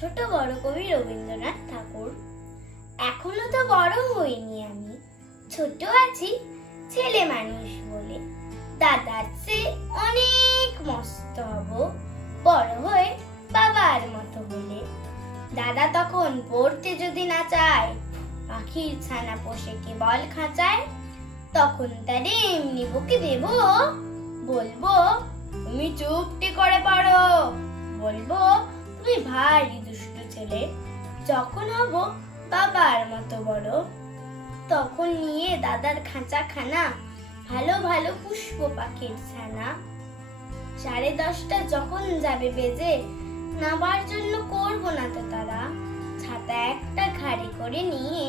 ছোট বড় কবি রবীন্দ্রনাথ ঠাকুর। এখনো তো বড় হইনি আমি, ছোট আছি ছেলে মানুষ বলে। দাদার চেয়ে অনেক মস্ত হব বড় হয়ে বাবার মতো হলে। দাদা তখন পড়তে যদি না চায়, পাখির ছানা পোষে কেবল খাঁচায়, তখন তারে এমনি বকে দেব, বলবো তুমি চুপটি করে পড়ো, বলবো তুমি ভারী দুষ্টু ছেলে। যখন হব বাবার মতো বড়, তখন নিয়ে দাদার খাঁচা খানা ভালো ভালো পুষ্প পাখির ছানা। 10:30 যখন যাবে বেজে, নাবার জন্য করব না তো তারা। ছাতা একটা ঘাড়ে করে নিয়ে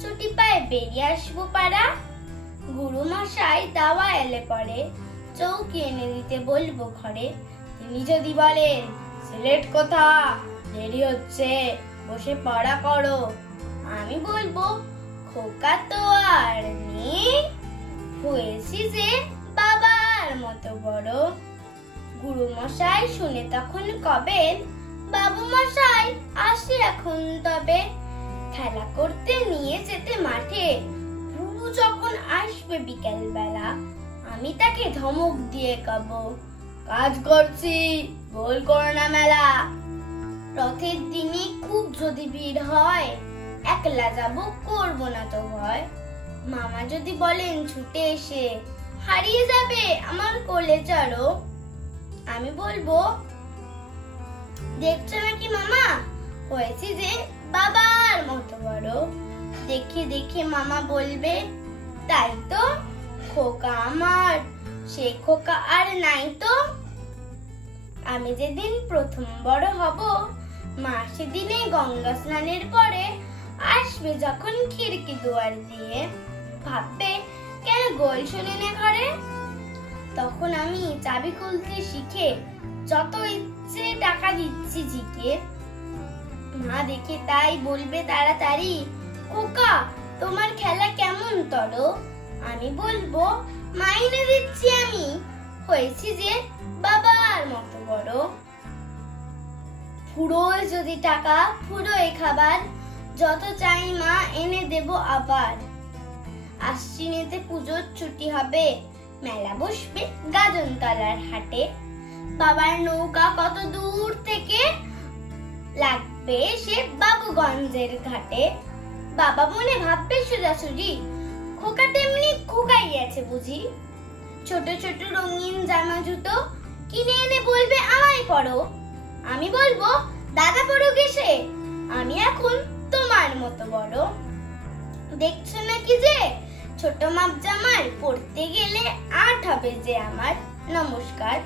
ছুটি পায়ে বেরিয়ে আসবো পাড়া। গুরু মশাই দাওয়া এলে পরে চৌকি এনে দিতে বলবো ঘরে। তিনি যদি বলেন সিলেট কোথা, দেরি হচ্ছে বসে পড়া করো, আমি বলবো খোকা তো আর নেই, হয়েছি যে বাবার মতো বড়। গুরু মশাই শুনে তখন কবেন, বাবু মশাই আসি এখন তবে। খেলা করতে নিয়ে যেতে মাঠে গুরু যখন আসবে বিকেল বেলা, আমি তাকে ধমক দিয়ে কব, কাজ করছি গোল করো না মেলা। রথের দিনে খুব যদি ভিড় হয়, একলা যাব করব না তো ভয়। মামা যদি বলেন ছুটে এসে, হারিয়ে যাবে আমার কোলে চড়ো, আমি বলবো দেখছো নাকি মামা, হয়েছি যে বাবার মতো বড়। দেখে দেখে মামা বলবে, তাই তো খোকা আমার, সে খোকা আর নাই তো। আমি যেদিন প্রথম বড় হব, মা সেদিনে গঙ্গা স্নানের পরে আসবে যখন খিড়কি দুয়ার দিয়ে, ভাববে কেন গোল শোনেনে ঘরে। তখন আমি চাবি খুলতে শিখে যত ইচ্ছে টাকা দিচ্ছি জিকে। মা দেখে তাই বলবে তাড়াতাড়ি, খোকা তোমার খেলা কেমন তরো। আমি বলবো মাইনে দিচ্ছি আমি, হয়েছি যে বাবার মতো বড়। ফুরোয় যদি টাকা ফুরোয় খাবার, যত চাই মা এনে দেব আবার। আশ্বিনেতে পুজোর ছুটি হবে, মেলা বসবে গাজনতলার হাটে। বাবার নৌকা কত দূর থেকে লাগবে সে বাবুগঞ্জের ঘাটে। বাবা মনে ভাববে সোজাসুজি, খোকা তেমনি খোকাই আছে বুঝি। ছোট ছোট রঙিন জামা জুতো কিনে এনে বলবে আমায় পরো, আমি বলবো দাদা পরুক এসে, আমি এখন তোমার মতো বড়। দেখছো নাকি যে ছোট মাপ জামার পড়তে গেলে 8 হবে যে আমার। নমস্কার।